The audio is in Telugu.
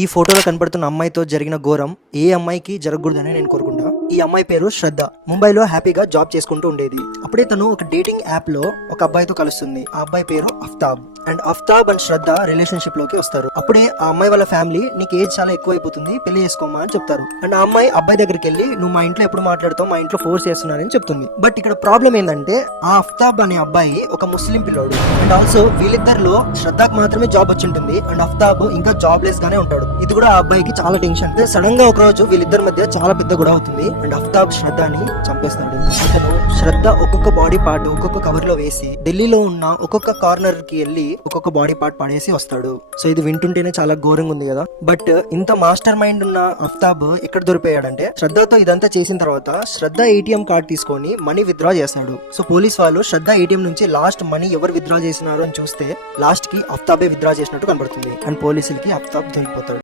ఈ ఫోటోలో కనపడుతున్న అమ్మాయితో జరిగిన ఘోరం ఏ అమ్మాయికి జరగకూడదని నేను కోరుకుంటా. ఈ అమ్మాయి పేరు శ్రద్ధ. ముంబైలో హ్యాపీగా జాబ్ చేసుకుంటూ ఉండేది. అప్పుడే తను ఒక డేటింగ్ యాప్ లో ఒక అబ్బాయితో కలుస్తుంది. ఆ అబ్బాయి పేరు Aftab. And Aftab and Shraddha relationship లోకి వస్తారు. అప్పుడే ఆ అమ్మాయి వాళ్ళ ఫ్యామిలీ నీకు ఏజ్ చాలా ఎక్కువైపోతుంది, పెళ్లి చేసుకోమా అని చెప్తారు. అండ్ ఆ అమ్మాయి అబ్బాయి దగ్గరికి వెళ్ళి నువ్వు మా ఇంట్లో ఎప్పుడు మాట్లాడుతావు, మా ఇంట్లో ఫోర్స్ చేస్తున్నారని చెప్తుంది. బట్ ఇక్కడ ప్రాబ్లం ఏంటంటే ఆ అఫ్తాబ్ అనే అబ్బాయి ఒక ముస్లిం పిల్లోడు. అండ్ ఆల్సో వీళ్ళిద్దరిలో శ్రద్ధకు మాత్రమే జాబ్ వచ్చి ఉంటుంది. అండ్ అఫ్తాబ్ ఇంకా జాబ్లెస్ గానే ఉంటాడు. ఇది కూడా ఆ అబ్బాయికి చాలా టెన్షన్. సడన్ గా ఒక రోజు వీళ్ళిద్దరి మధ్య చాలా పెద్ద గొడవ అవుతుంది. అండ్ అఫ్తాబ్ శ్రద్ధని చంపేస్తాడు. అతను శ్రద్ధ ఒక్కొక్క బాడీ పార్ట్ ఒక్కొక్క కవర్ లో వేసి ఢిల్లీలో ఉన్న ఒక్కొక్క కార్నర్ కి వెళ్ళి ఒక్కొక్క బాడీ పార్ట్ పడేసి వస్తాడు. సో ఇది వింటుంటేనే చాలా ఘోరంగా ఉంది కదా. బట్ ఇంత మాస్టర్ మైండ్ ఉన్న అఫ్తాబ్ ఎక్కడ దొరికిపోయాడంటే శ్రద్ధతో ఇదంతా చేసిన తర్వాత శ్రద్ధ ఏటీఎం కార్డ్ తీసుకొని మనీ విత్డ్రా చేస్తాడు. సో పోలీస్ వాళ్ళు శ్రద్ధ ఏటీఎం నుంచి లాస్ట్ మనీ ఎవరు విత్డ్రా చేసినారు అని చూస్తే లాస్ట్ కి అఫ్తాబే విత్డ్రా చేసినట్టు కనబడుతుంది. అండ్ పోలీసులకి అఫ్తాబ్ దొరికిపోతాడు.